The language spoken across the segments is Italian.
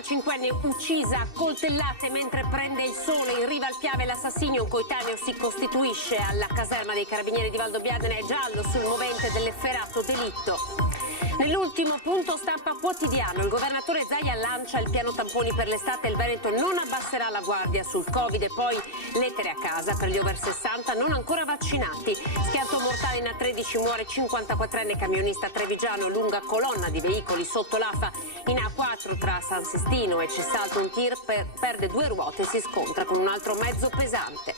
45enne uccisa a coltellate mentre prende il sole in riva al Piave. L'assassinio, un coetaneo, si costituisce alla caserma dei Carabinieri di Valdobbiadene, è giallo sul movente dell'efferato delitto. Nell'ultimo punto stampa quotidiano, il governatore Zaia lancia il piano tamponi per l'estate. Il Veneto non abbasserà la guardia sul Covid. E poi lettere a casa per gli over 60 non ancora vaccinati. Schianto mortale in A13, muore 54enne camionista trevigiano. Lunga colonna di veicoli sotto l'AFA in A4 tra San Sistino e Cessalto. Un tir perde 2 ruote e si scontra con un altro mezzo pesante.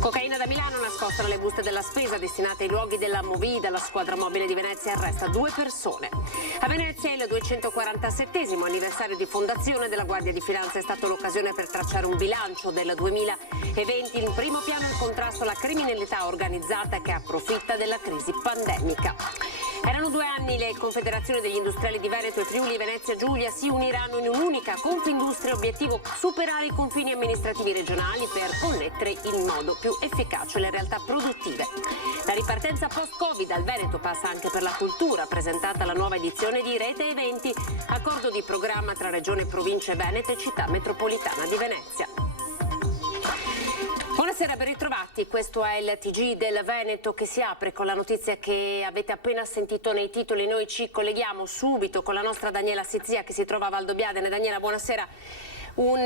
Cocaina da Milano nascosta nelle buste della spesa destinate ai luoghi della Movida. La squadra mobile di Venezia arresta 2 persone. A Venezia il 247° anniversario di fondazione della Guardia di Finanza è stato l'occasione per tracciare un bilancio del 2020. In primo piano il contrasto alla criminalità organizzata che approfitta della crisi pandemica. Erano 2 anni, le confederazioni degli industriali di Veneto e Friuli Venezia Giulia si uniranno in un'unica Confindustria, obiettivo superare i confini amministrativi regionali per connettere in modo più efficace le realtà produttive. La ripartenza post-Covid al Veneto passa anche per la cultura, presentata la nuova edizione di Rete Eventi, accordo di programma tra Regione, Province Venete e Città Metropolitana di Venezia. Buonasera, ben ritrovati. Questo è il TG del Veneto che si apre con la notizia che avete appena sentito nei titoli. Noi ci colleghiamo subito con la nostra Daniela Sizia che si trova a Valdobbiadene. Daniela, buonasera. Un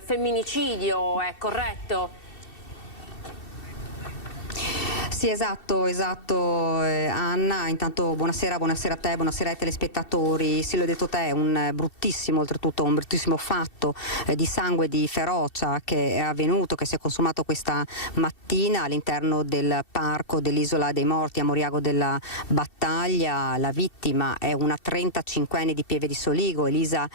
femminicidio, è corretto? Sì, esatto Anna, intanto buonasera a te, buonasera ai telespettatori. Sì, l'ho detto te, un bruttissimo fatto di sangue, di ferocia che è avvenuto, che si è consumato questa mattina all'interno del parco dell'Isola dei Morti a Moriago della Battaglia. La vittima è una 35enne di Pieve di Soligo, Elisa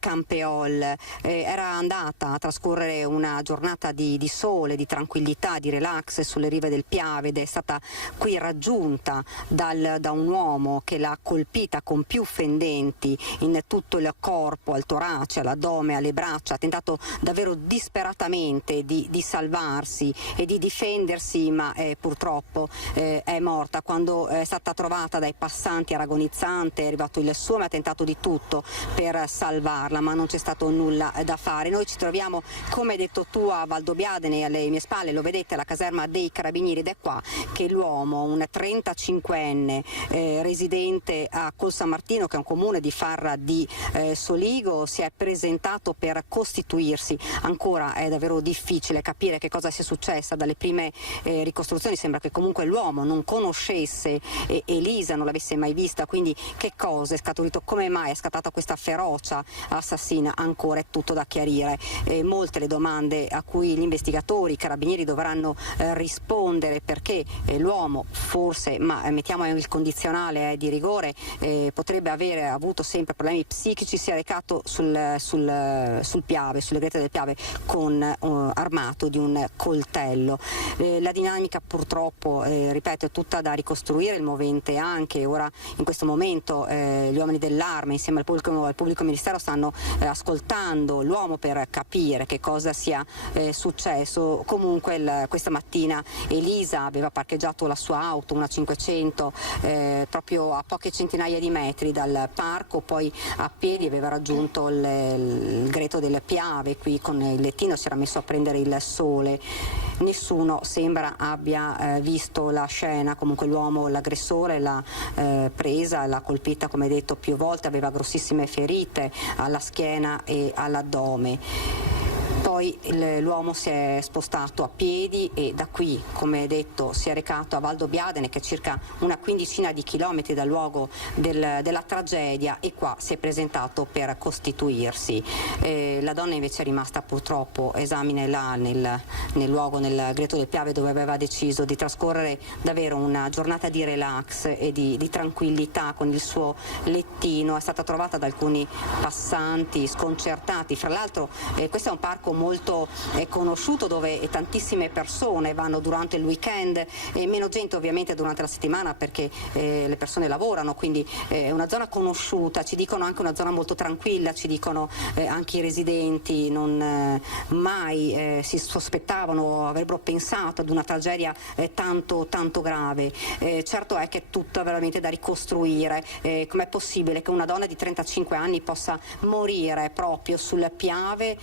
Campeol. Era andata a trascorrere una giornata di sole, di tranquillità, di relax sulle rive del Piave ed è stata qui raggiunta da un uomo che l'ha colpita con più fendenti in tutto il corpo, al torace, all'addome, alle braccia. Ha tentato davvero disperatamente di salvarsi e di difendersi, ma purtroppo è morta. Quando è stata trovata dai passanti agonizzante è arrivato il suo, ma ha tentato di tutto per salvarla, ma non c'è stato nulla da fare. Noi ci troviamo, come hai detto tu, a Valdobbiadene, alle mie spalle, lo vedete, la caserma dei Carabinieri, ed è qua che l'uomo, un 35enne residente a Col San Martino, che è un comune di Farra di Soligo, si è presentato per costituirsi. Ancora è davvero difficile capire che cosa sia successa. Dalle prime ricostruzioni sembra che comunque l'uomo non conoscesse Elisa, non l'avesse mai vista, quindi che cosa è scaturito, come mai è scattata questa ferocia assassina, ancora è tutto da chiarire. Molte le domande a cui gli investigatori, i carabinieri dovranno rispondere, perché l'uomo forse, ma mettiamo il condizionale di rigore, potrebbe avere avuto sempre problemi psichici, si è recato sul Piave, sulle grete del Piave, armato di un coltello. La dinamica purtroppo, ripeto, è tutta da ricostruire, il movente anche. Ora in questo momento gli uomini dell'Arma insieme al pubblico ministero stanno ascoltando l'uomo per capire che cosa sia successo. Comunque questa mattina Elisa aveva parcheggiato la sua auto, una 500, proprio a poche centinaia di metri dal parco, poi a piedi aveva raggiunto il greto del Piave. Qui con il lettino si era messo a prendere il sole. Nessuno sembra abbia visto la scena. Comunque l'uomo, l'aggressore, l'ha presa, l'ha colpita, come detto, più volte, aveva grossissime ferite alla schiena e all'addome. Poi l'uomo si è spostato a piedi e da qui, come detto, si è recato a Valdobbiadene, che è circa una quindicina di chilometri dal luogo della tragedia, e qua si è presentato per costituirsi. La donna invece è rimasta purtroppo esamine là nel luogo, nel greto del Piave, dove aveva deciso di trascorrere davvero una giornata di relax e di tranquillità con il suo lettino. È stata trovata da alcuni passanti sconcertati. Fra l'altro questo è un parco molto molto conosciuto, dove tantissime persone vanno durante il weekend e meno gente ovviamente durante la settimana, perché le persone lavorano, quindi è una zona conosciuta. Ci dicono anche una zona molto tranquilla, ci dicono anche i residenti, non mai si sospettavano, avrebbero pensato ad una tragedia tanto grave. Certo è che è tutta veramente da ricostruire. Com'è possibile che una donna di 35 anni possa morire proprio sul Piave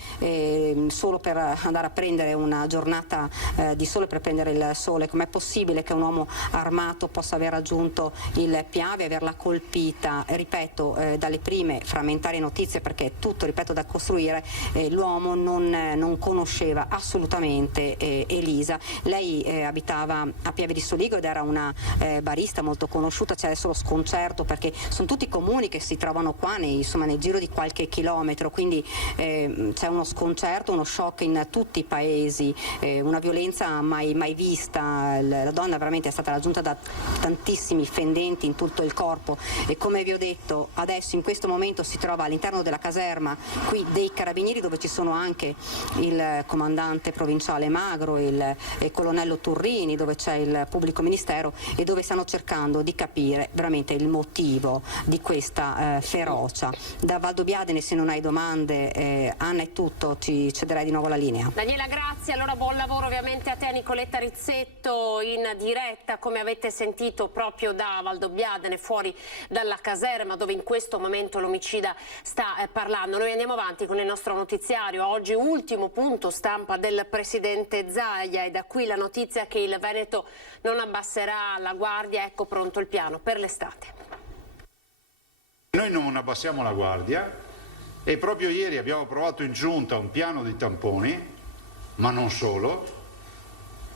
solo per andare a prendere una giornata di sole, per prendere il sole? Com'è possibile che un uomo armato possa aver raggiunto il Piave e averla colpita? Ripeto, dalle prime frammentarie notizie, perché è tutto, ripeto, da costruire, l'uomo non conosceva assolutamente Elisa. Lei abitava a Piave di Soligo ed era una barista molto conosciuta. C'è adesso lo sconcerto perché sono tutti comuni che si trovano qua nel giro di qualche chilometro, quindi c'è uno sconcerto, uno shock in tutti i paesi, una violenza mai vista. La donna veramente è stata raggiunta da tantissimi fendenti in tutto il corpo e, come vi ho detto, adesso in questo momento si trova all'interno della caserma qui dei Carabinieri, dove ci sono anche il comandante provinciale Magro, il colonnello Turrini, dove c'è il pubblico ministero e dove stanno cercando di capire veramente il motivo di questa ferocia. Da Valdobbiadene, se non hai domande, Anna, è tutto, ci cederei di nuovo la linea. Daniela, grazie. Allora buon lavoro ovviamente a te, Nicoletta Rizzetto, in diretta, come avete sentito, proprio da Valdobbiadene, fuori dalla caserma dove in questo momento l'omicida sta parlando. Noi andiamo avanti con il nostro notiziario. Oggi ultimo punto stampa del presidente Zaia, e da qui la notizia che il Veneto non abbasserà la guardia. Ecco pronto il piano per l'estate. Noi non abbassiamo la guardia e proprio ieri abbiamo approvato in giunta un piano di tamponi, ma non solo,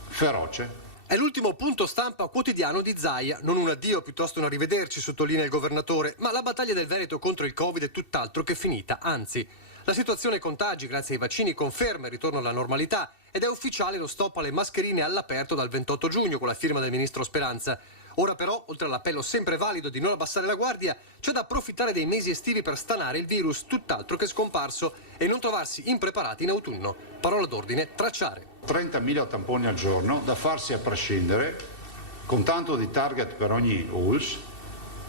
feroce. È l'ultimo punto stampa quotidiano di Zaia, non un addio, piuttosto un arrivederci, sottolinea il governatore, ma la battaglia del Veneto contro il Covid è tutt'altro che finita, anzi. La situazione contagi, grazie ai vaccini, conferma il ritorno alla normalità ed è ufficiale lo stop alle mascherine all'aperto dal 28 giugno con la firma del ministro Speranza. Ora però, oltre all'appello sempre valido di non abbassare la guardia, c'è da approfittare dei mesi estivi per stanare il virus, tutt'altro che scomparso, e non trovarsi impreparati in autunno. Parola d'ordine: tracciare. 30.000 tamponi al giorno, da farsi a prescindere, con tanto di target per ogni ULS,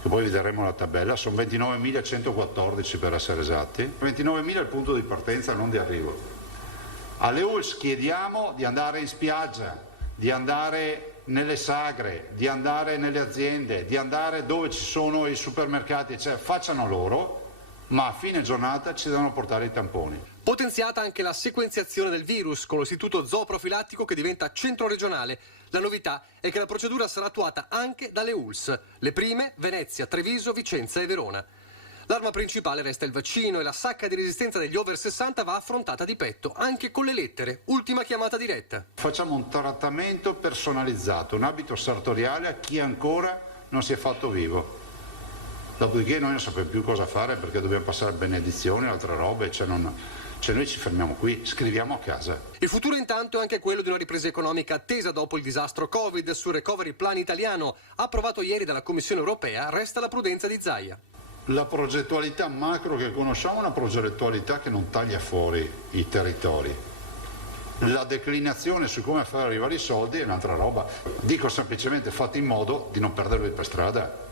che poi vedremo la tabella, sono 29.114 per essere esatti. 29.000 è il punto di partenza, non di arrivo. Alle ULS chiediamo di andare in spiaggia, di andare nelle sagre, di andare nelle aziende, di andare dove ci sono i supermercati, cioè facciano loro, ma a fine giornata ci devono portare i tamponi. Potenziata anche la sequenziazione del virus con l'istituto zooprofilattico che diventa centro regionale. La novità è che la procedura sarà attuata anche dalle ULS, le prime Venezia, Treviso, Vicenza e Verona. L'arma principale resta il vaccino e la sacca di resistenza degli over 60 va affrontata di petto, anche con le lettere. Ultima chiamata diretta. Facciamo un trattamento personalizzato, un abito sartoriale a chi ancora non si è fatto vivo. Dopodiché noi non sappiamo più cosa fare, perché dobbiamo passare benedizioni e altre robe, cioè noi ci fermiamo qui, scriviamo a casa. Il futuro intanto è anche quello di una ripresa economica attesa dopo il disastro Covid. Sul recovery plan italiano, approvato ieri dalla Commissione europea, resta la prudenza di Zaia. La progettualità macro che conosciamo è una progettualità che non taglia fuori i territori. La declinazione su come far arrivare i soldi è un'altra roba. Dico semplicemente: fate in modo di non perdervi per strada,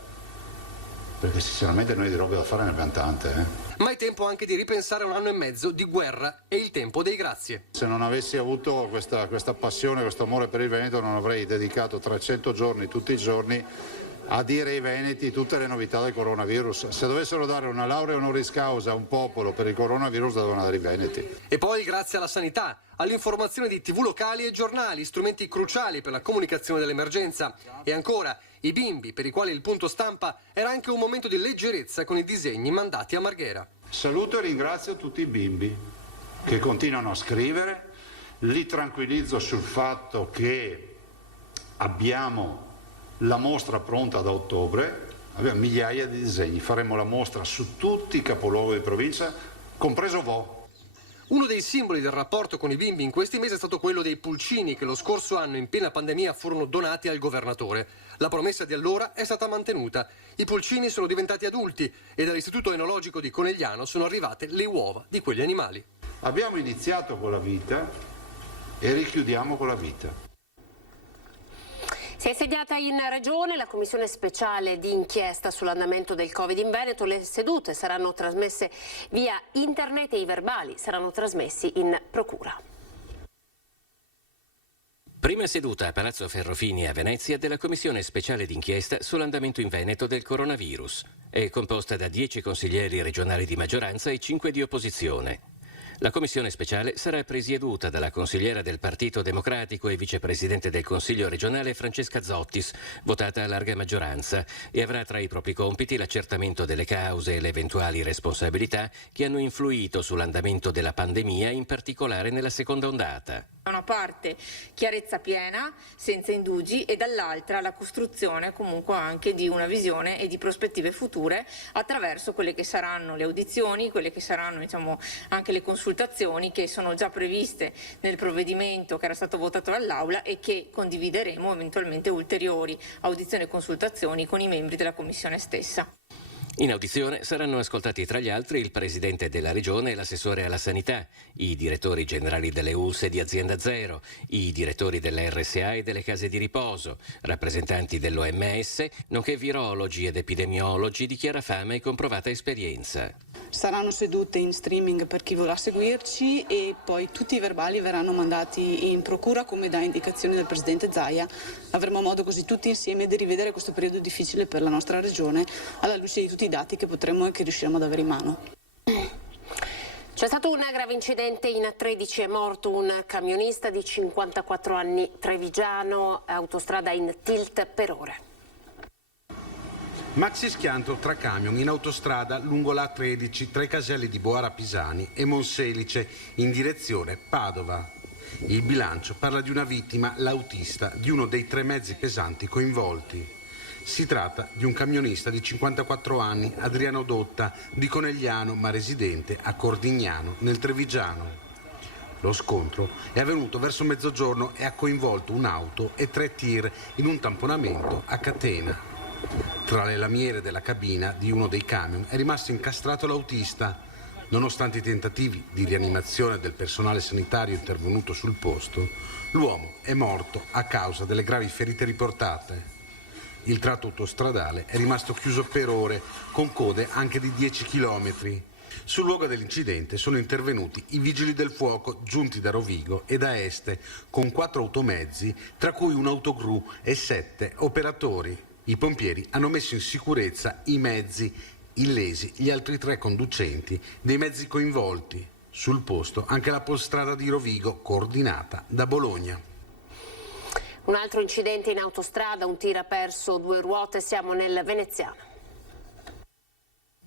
perché sinceramente noi di robe da fare ne abbiamo tante. Ma è tempo anche di ripensare a un anno e mezzo di guerra e il tempo dei grazie. Se non avessi avuto questa passione, questo amore per il Veneto, non avrei dedicato 300 giorni tutti i giorni a dire ai veneti tutte le novità del coronavirus. Se dovessero dare una laurea honoris causa a un popolo per il coronavirus, devono dare i veneti. E poi grazie alla sanità, all'informazione di TV locali e giornali, strumenti cruciali per la comunicazione dell'emergenza. E ancora i bimbi, per i quali il punto stampa era anche un momento di leggerezza con i disegni mandati a Marghera. Saluto e ringrazio tutti i bimbi che continuano a scrivere, li tranquillizzo sul fatto che abbiamo la mostra pronta da ottobre, abbiamo migliaia di disegni, faremo la mostra su tutti i capoluoghi di provincia, compreso Vo. Uno dei simboli del rapporto con i bimbi in questi mesi è stato quello dei pulcini che lo scorso anno in piena pandemia furono donati al governatore. La promessa di allora è stata mantenuta. I pulcini sono diventati adulti e dall'Istituto Enologico di Conegliano sono arrivate le uova di quegli animali. Abbiamo iniziato con la vita e richiudiamo con la vita. Si è insediata in Regione la commissione speciale di inchiesta sull'andamento del Covid in Veneto. Le sedute saranno trasmesse via internet e i verbali saranno trasmessi in procura. Prima seduta a Palazzo Ferrofini a Venezia della commissione speciale d'inchiesta sull'andamento in Veneto del coronavirus. È composta da 10 consiglieri regionali di maggioranza e 5 di opposizione. La commissione speciale sarà presieduta dalla consigliera del Partito Democratico e vicepresidente del Consiglio regionale Francesca Zottis, votata a larga maggioranza, e avrà tra i propri compiti l'accertamento delle cause e le eventuali responsabilità che hanno influito sull'andamento della pandemia, in particolare nella seconda ondata. Da una parte chiarezza piena, senza indugi, e dall'altra la costruzione comunque anche di una visione e di prospettive future attraverso quelle che saranno le audizioni, quelle che saranno anche le consultazioni che sono già previste nel provvedimento che era stato votato dall'Aula e che condivideremo eventualmente ulteriori audizioni e consultazioni con i membri della Commissione stessa. In audizione saranno ascoltati tra gli altri il Presidente della Regione e l'assessore alla Sanità, i direttori generali delle ULSS e di Azienda Zero, i direttori delle RSA e delle case di riposo, rappresentanti dell'OMS, nonché virologi ed epidemiologi di chiara fama e comprovata esperienza. Saranno sedute in streaming per chi vorrà seguirci e poi tutti i verbali verranno mandati in procura come da indicazione del Presidente Zaia. Avremo modo così tutti insieme di rivedere questo periodo difficile per la nostra Regione alla luce di tutti i dati che potremo e che riusciremo ad avere in mano. C'è stato un grave incidente in A13, è morto un camionista di 54 anni trevigiano, autostrada in tilt per ore. Maxi schianto tra camion in autostrada lungo la A13 tra i caselli di Boara Pisani e Monselice in direzione Padova. Il bilancio parla di una vittima, l'autista di uno dei 3 mezzi pesanti coinvolti. Si tratta di un camionista di 54 anni, Adriano Dotta, di Conegliano ma residente a Cordignano, nel Trevigiano. Lo scontro è avvenuto verso mezzogiorno e ha coinvolto un'auto e 3 tir in un tamponamento a catena. Tra le lamiere della cabina di uno dei camion è rimasto incastrato l'autista. Nonostante i tentativi di rianimazione del personale sanitario intervenuto sul posto, l'uomo è morto a causa delle gravi ferite riportate. Il tratto autostradale è rimasto chiuso per ore, con code anche di 10 chilometri. Sul luogo dell'incidente sono intervenuti i vigili del fuoco giunti da Rovigo e da Este con 4 automezzi, tra cui un autogru e 7 operatori. I pompieri hanno messo in sicurezza i mezzi, illesi gli altri 3 conducenti dei mezzi coinvolti. Sul posto anche la polstrada di Rovigo, coordinata da Bologna. Un altro incidente in autostrada, un tir ha perso 2 ruote, siamo nel veneziano.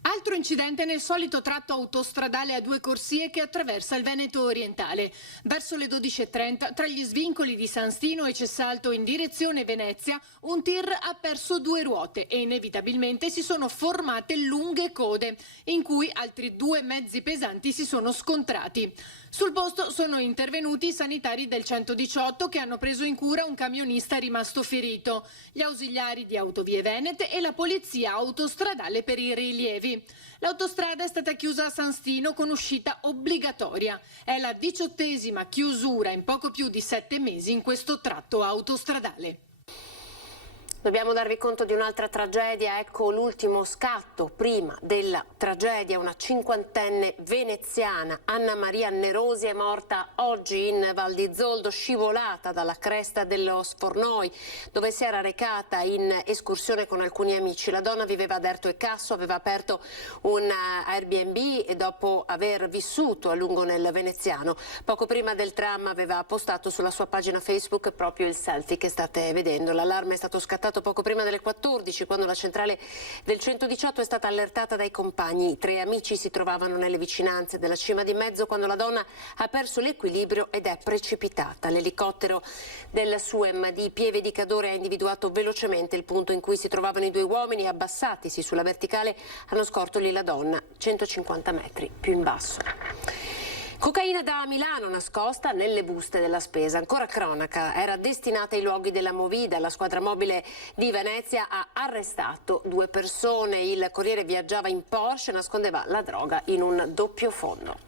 Altro incidente nel solito tratto autostradale a 2 corsie che attraversa il Veneto orientale. Verso le 12:30, tra gli svincoli di San Stino e Cessalto in direzione Venezia, un tir ha perso 2 ruote e inevitabilmente si sono formate lunghe code, in cui altri 2 mezzi pesanti si sono scontrati. Sul posto sono intervenuti i sanitari del 118 che hanno preso in cura un camionista rimasto ferito, gli ausiliari di Autovie Venete e la polizia autostradale per i rilievi. L'autostrada è stata chiusa a San Stino con uscita obbligatoria. È la 18ª chiusura in poco più di 7 mesi in questo tratto autostradale. Dobbiamo darvi conto di un'altra tragedia, ecco l'ultimo scatto prima della tragedia. Una 50enne veneziana, Anna Maria Nerosi, è morta oggi in Val di Zoldo, scivolata dalla cresta dello Sfornoi, dove si era recata in escursione con alcuni amici. La donna viveva ad Erto e Casso, aveva aperto un Airbnb e dopo aver vissuto a lungo nel veneziano, poco prima del tram aveva postato sulla sua pagina Facebook proprio il selfie che state vedendo. L'allarme è stato scattato poco prima delle 14, quando la centrale del 118 è stata allertata dai compagni. 3 amici si trovavano nelle vicinanze della cima di mezzo quando la donna ha perso l'equilibrio ed è precipitata. L'elicottero del SUEM di Pieve di Cadore ha individuato velocemente il punto in cui si trovavano i 2 uomini e, abbassatisi sulla verticale, hanno scorto lì la donna 150 metri più in basso. Cocaina da Milano nascosta nelle buste della spesa. Ancora cronaca, era destinata ai luoghi della Movida. La squadra mobile di Venezia ha arrestato 2 persone. Il corriere viaggiava in Porsche e nascondeva la droga in un doppio fondo.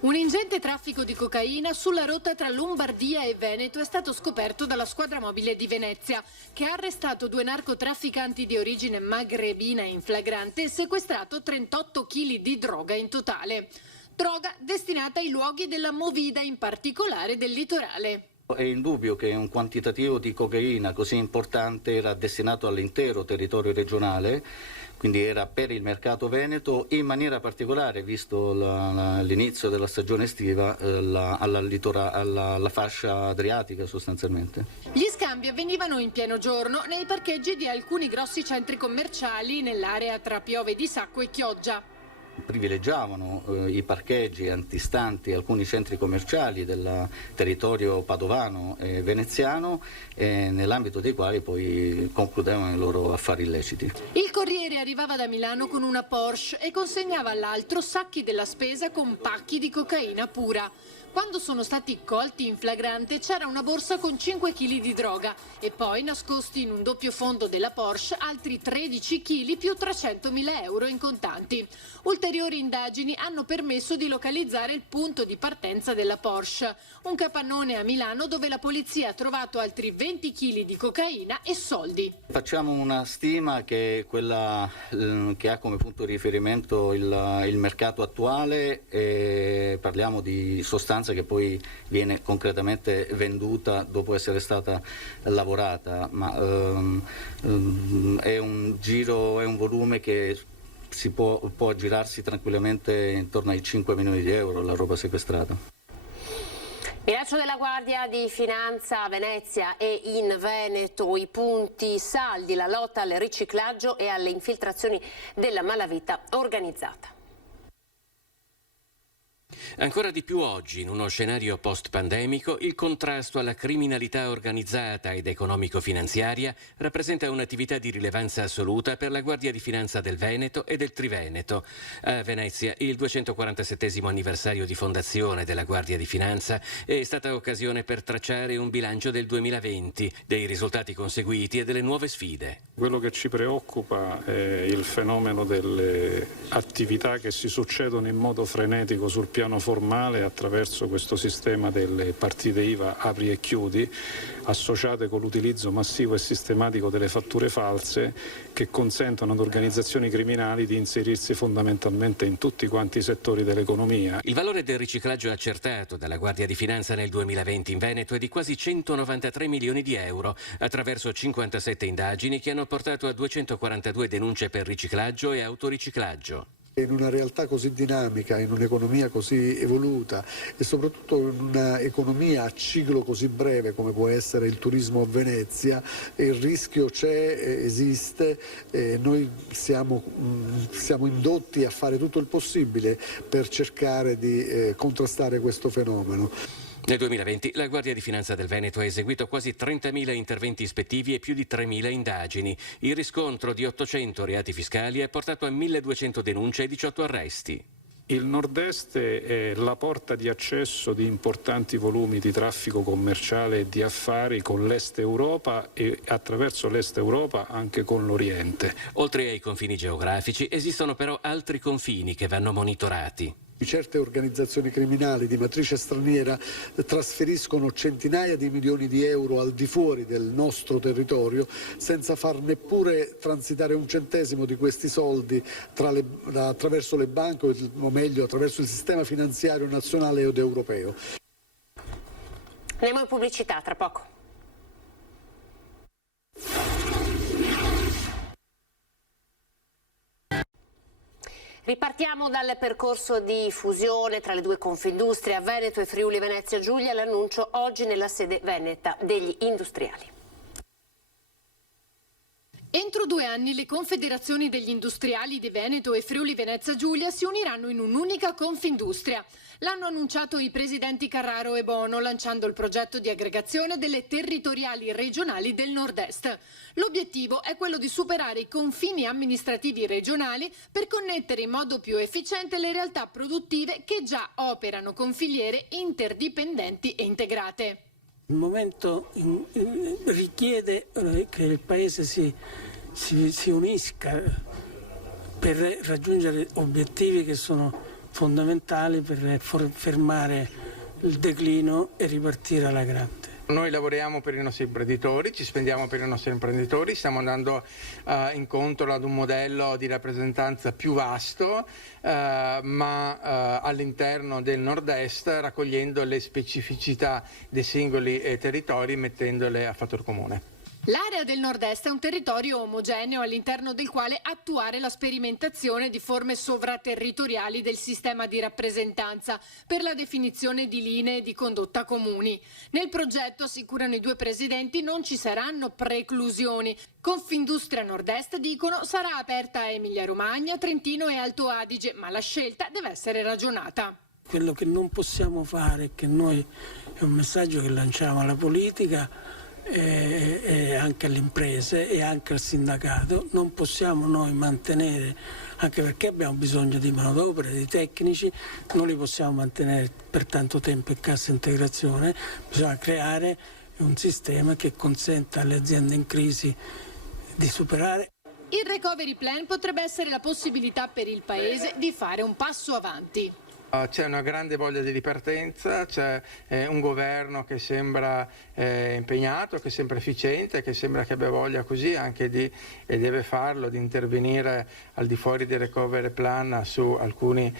Un ingente traffico di cocaina sulla rotta tra Lombardia e Veneto è stato scoperto dalla squadra mobile di Venezia, che ha arrestato 2 narcotrafficanti di origine magrebina in flagrante e sequestrato 38 kg di droga in totale. Droga destinata ai luoghi della movida, in particolare del litorale. È indubbio che un quantitativo di cocaina così importante era destinato all'intero territorio regionale, quindi era per il mercato veneto, in maniera particolare, visto l'inizio della stagione estiva, alla fascia adriatica sostanzialmente. Gli scambi avvenivano in pieno giorno nei parcheggi di alcuni grossi centri commerciali nell'area tra Piove di Sacco e Chioggia. Privilegiavano i parcheggi antistanti alcuni centri commerciali del territorio padovano e veneziano, nell'ambito dei quali poi concludevano i loro affari illeciti. Il Corriere arrivava da Milano con una Porsche e consegnava all'altro sacchi della spesa con pacchi di cocaina pura. Quando sono stati colti in flagrante c'era una borsa con 5 kg di droga e poi, nascosti in un doppio fondo della Porsche, altri 13 kg più 300.000 euro in contanti. Ulteriori indagini hanno permesso di localizzare il punto di partenza della Porsche, un capannone a Milano dove la polizia ha trovato altri 20 kg di cocaina e soldi. Facciamo una stima che è quella che ha come punto di riferimento il mercato attuale, e parliamo di sostanze che poi viene concretamente venduta dopo essere stata lavorata, ma è un volume che si può aggirarsi tranquillamente intorno ai 5 milioni di euro la roba sequestrata. Bilancio della Guardia di Finanza a Venezia e in Veneto, i punti saldi, la lotta al riciclaggio e alle infiltrazioni della malavita organizzata. Ancora di più oggi, in uno scenario post-pandemico, il contrasto alla criminalità organizzata ed economico-finanziaria rappresenta un'attività di rilevanza assoluta per la Guardia di Finanza del Veneto e del Triveneto. A Venezia, il 247° anniversario di fondazione della Guardia di Finanza è stata occasione per tracciare un bilancio del 2020, dei risultati conseguiti e delle nuove sfide. Quello che ci preoccupa è il fenomeno delle attività che si succedono in modo frenetico sul piano formale attraverso questo sistema delle partite IVA apri e chiudi, associate con l'utilizzo massivo e sistematico delle fatture false, che consentono ad organizzazioni criminali di inserirsi fondamentalmente in tutti quanti i settori dell'economia. Il valore del riciclaggio accertato dalla Guardia di Finanza nel 2020 in Veneto è di quasi 193 milioni di euro, attraverso 57 indagini che hanno portato a 242 denunce per riciclaggio e autoriciclaggio. In una realtà così dinamica, in un'economia così evoluta e soprattutto in un'economia a ciclo così breve come può essere il turismo a Venezia, il rischio c'è, esiste, noi siamo indotti a fare tutto il possibile per cercare di contrastare questo fenomeno. Nel 2020 la Guardia di Finanza del Veneto ha eseguito quasi 30.000 interventi ispettivi e più di 3.000 indagini. Il riscontro di 800 reati fiscali ha portato a 1.200 denunce e 18 arresti. Il nord-est è la porta di accesso di importanti volumi di traffico commerciale e di affari con l'Est Europa e attraverso l'Est Europa anche con l'Oriente. Oltre ai confini geografici esistono però altri confini che vanno monitorati. Certe organizzazioni criminali di matrice straniera trasferiscono centinaia di milioni di euro al di fuori del nostro territorio senza far neppure transitare un centesimo di questi soldi attraverso le banche o meglio attraverso il sistema finanziario nazionale ed europeo. Andiamo in pubblicità tra poco. Ripartiamo dal percorso di fusione tra le due Confindustria, Veneto e Friuli Venezia Giulia, l'annuncio oggi nella sede veneta degli industriali. Entro 2 anni le confederazioni degli industriali di Veneto e Friuli Venezia Giulia si uniranno in un'unica Confindustria. L'hanno annunciato i presidenti Carraro e Bono lanciando il progetto di aggregazione delle territoriali regionali del nord-est. L'obiettivo è quello di superare i confini amministrativi regionali per connettere in modo più efficiente le realtà produttive che già operano con filiere interdipendenti e integrate. Il momento richiede che il Paese si unisca per raggiungere obiettivi che sono fondamentali per fermare il declino e ripartire alla grande. Noi lavoriamo per i nostri imprenditori, ci spendiamo per i nostri imprenditori, stiamo andando incontro ad un modello di rappresentanza più vasto, ma all'interno del nord-est, raccogliendo le specificità dei singoli territori e mettendole a fattor comune. L'area del nord-est è un territorio omogeneo all'interno del quale attuare la sperimentazione di forme sovraterritoriali del sistema di rappresentanza per la definizione di linee di condotta comuni. Nel progetto, assicurano i due presidenti, non ci saranno preclusioni. Confindustria Nord-Est, dicono, sarà aperta a Emilia-Romagna, Trentino e Alto Adige, ma la scelta deve essere ragionata. Quello che non possiamo fare, che noi è un messaggio che lanciamo alla politica e anche alle imprese e anche al sindacato, non possiamo noi mantenere, anche perché abbiamo bisogno di manodopera, di tecnici, non li possiamo mantenere per tanto tempo in cassa integrazione, bisogna creare un sistema che consenta alle aziende in crisi di superare. Il recovery plan potrebbe essere la possibilità per il Paese di fare un passo avanti. C'è una grande voglia di ripartenza, c'è un governo che sembra impegnato, che sembra efficiente, che sembra che abbia voglia così anche di, e deve farlo, di intervenire al di fuori del recovery plan su alcuni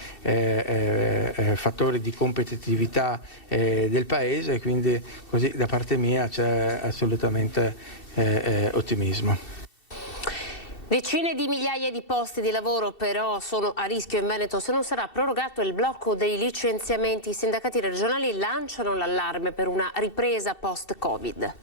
fattori di competitività del Paese, quindi così da parte mia c'è assolutamente ottimismo. Decine di migliaia di posti di lavoro però sono a rischio in Veneto se non sarà prorogato il blocco dei licenziamenti. I sindacati regionali lanciano l'allarme per una ripresa post-Covid.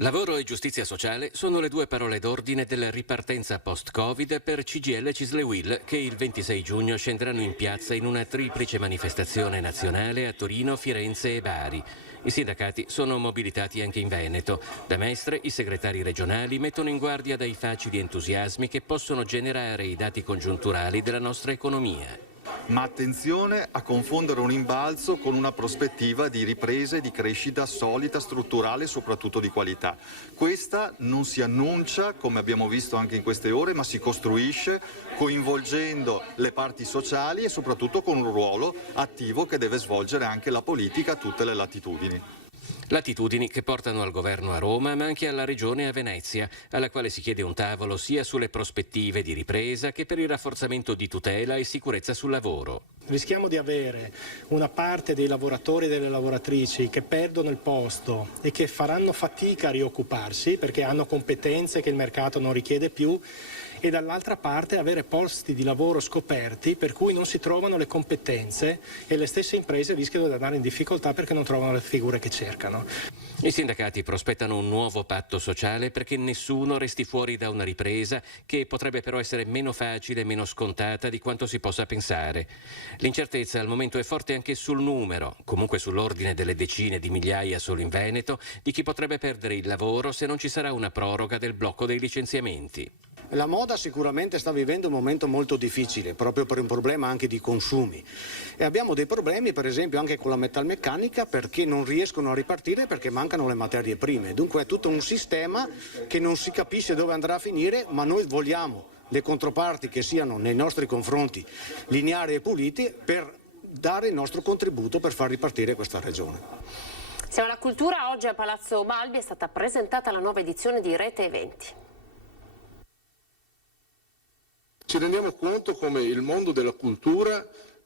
Lavoro e giustizia sociale sono le due parole d'ordine della ripartenza post-Covid per CGIL e CISL-UIL, che il 26 giugno scenderanno in piazza in una triplice manifestazione nazionale a Torino, Firenze e Bari. I sindacati sono mobilitati anche in Veneto. Da Mestre i segretari regionali mettono in guardia dai facili entusiasmi che possono generare i dati congiunturali della nostra economia. Ma attenzione a confondere un imbalzo con una prospettiva di ripresa e di crescita solida, strutturale e soprattutto di qualità. Questa non si annuncia, come abbiamo visto anche in queste ore, ma si costruisce coinvolgendo le parti sociali e soprattutto con un ruolo attivo che deve svolgere anche la politica a tutte le latitudini. Latitudini che portano al governo a Roma ma anche alla regione a Venezia, alla quale si chiede un tavolo sia sulle prospettive di ripresa che per il rafforzamento di tutela e sicurezza sul lavoro. Rischiamo di avere una parte dei lavoratori e delle lavoratrici che perdono il posto e che faranno fatica a rioccuparsi perché hanno competenze che il mercato non richiede più, e dall'altra parte avere posti di lavoro scoperti per cui non si trovano le competenze e le stesse imprese rischiano di andare in difficoltà perché non trovano le figure che cercano. I sindacati prospettano un nuovo patto sociale perché nessuno resti fuori da una ripresa che potrebbe però essere meno facile e meno scontata di quanto si possa pensare. L'incertezza al momento è forte anche sul numero, comunque sull'ordine delle decine di migliaia solo in Veneto, di chi potrebbe perdere il lavoro se non ci sarà una proroga del blocco dei licenziamenti. La moda sicuramente sta vivendo un momento molto difficile, proprio per un problema anche di consumi. E abbiamo dei problemi, per esempio, anche con la metalmeccanica, perché non riescono a ripartire perché mancano le materie prime. Dunque è tutto un sistema che non si capisce dove andrà a finire, ma noi vogliamo le controparti che siano nei nostri confronti lineari e puliti per dare il nostro contributo per far ripartire questa regione. Siamo alla cultura. Oggi a Palazzo Balbi è stata presentata la nuova edizione di Rete Eventi. Ci rendiamo conto come il mondo della cultura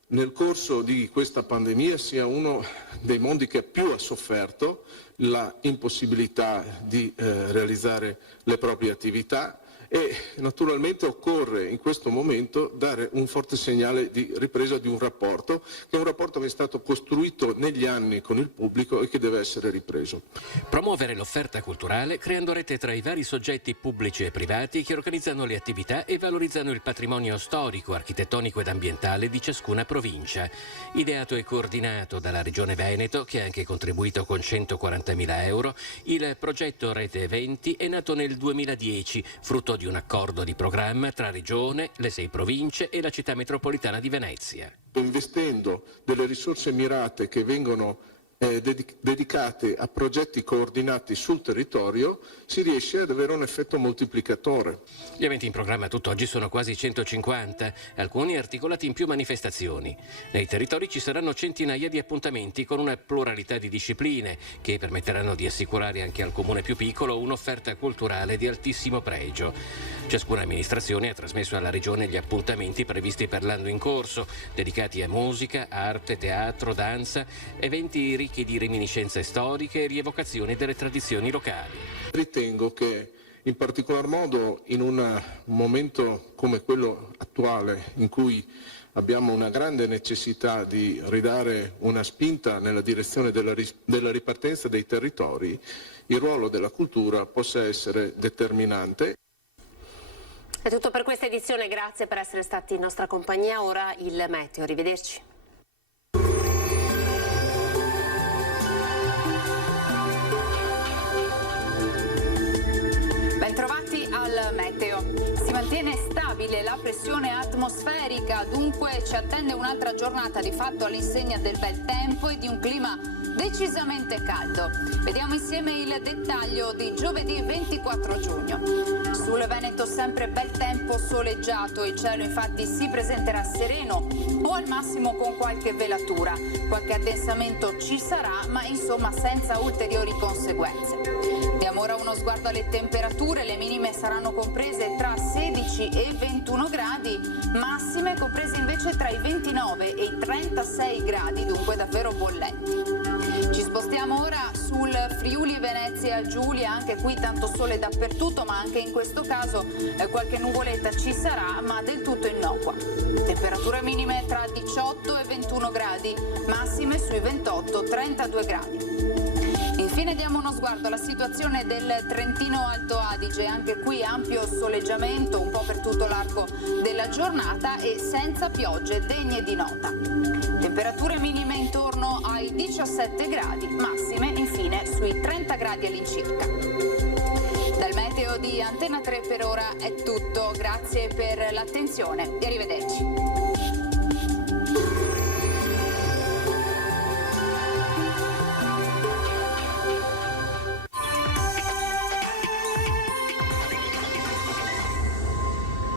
nel corso di questa pandemia sia uno dei mondi che più ha sofferto la impossibilità di realizzare le proprie attività, e naturalmente occorre in questo momento dare un forte segnale di ripresa di un rapporto, che è un rapporto che è stato costruito negli anni con il pubblico e che deve essere ripreso. Promuovere l'offerta culturale creando rete tra i vari soggetti pubblici e privati che organizzano le attività e valorizzano il patrimonio storico, architettonico ed ambientale di ciascuna provincia. Ideato e coordinato dalla Regione Veneto, che ha anche contribuito con 140.000 euro, il progetto Rete Eventi è nato nel 2010, frutto di un accordo di programma tra Regione, le 6 province e la città metropolitana di Venezia. Investendo delle risorse mirate che vengono dedicate a progetti coordinati sul territorio, si riesce ad avere un effetto moltiplicatore. Gli eventi in programma tutt'oggi sono quasi 150, alcuni articolati in più manifestazioni. Nei territori ci saranno centinaia di appuntamenti con una pluralità di discipline che permetteranno di assicurare anche al comune più piccolo un'offerta culturale di altissimo pregio. Ciascuna amministrazione ha trasmesso alla Regione gli appuntamenti previsti per l'anno in corso, dedicati a musica, arte, teatro, danza, eventi ricchi di reminiscenze storiche e rievocazioni delle tradizioni locali. Ritengo che in particolar modo in un momento come quello attuale, in cui abbiamo una grande necessità di ridare una spinta nella direzione della ripartenza dei territori, il ruolo della cultura possa essere determinante. È tutto per questa edizione, grazie per essere stati in nostra compagnia. Ora il meteo, arrivederci. Bentrovati al meteo. Si mantiene stabile la pressione atmosferica, dunque ci attende un'altra giornata di fatto all'insegna del bel tempo e di un clima decisamente caldo. Vediamo insieme il dettaglio di giovedì 24 giugno. Sul Veneto sempre bel tempo soleggiato, il cielo infatti si presenterà sereno o al massimo con qualche velatura. Qualche addensamento ci sarà, ma insomma senza ulteriori conseguenze. Diamo ora uno sguardo alle temperature, le minime saranno comprese tra 16 e 21 gradi, massime comprese invece tra i 29 e i 36 gradi, dunque davvero bollenti. Ci spostiamo ora sul Friuli Venezia Giulia, anche qui tanto sole dappertutto, ma anche in questo caso qualche nuvoletta ci sarà, ma del tutto innocua. Temperature minime tra 18 e 21 gradi, massime sui 28-32 gradi. Infine diamo uno sguardo alla situazione del Trentino Alto Adige, anche qui ampio soleggiamento un po' per tutto l'arco della giornata e senza piogge degne di nota. Temperature minime intorno ai 17 gradi, massime infine sui 30 gradi all'incirca. Dal meteo di Antena 3 per ora è tutto, grazie per l'attenzione e arrivederci.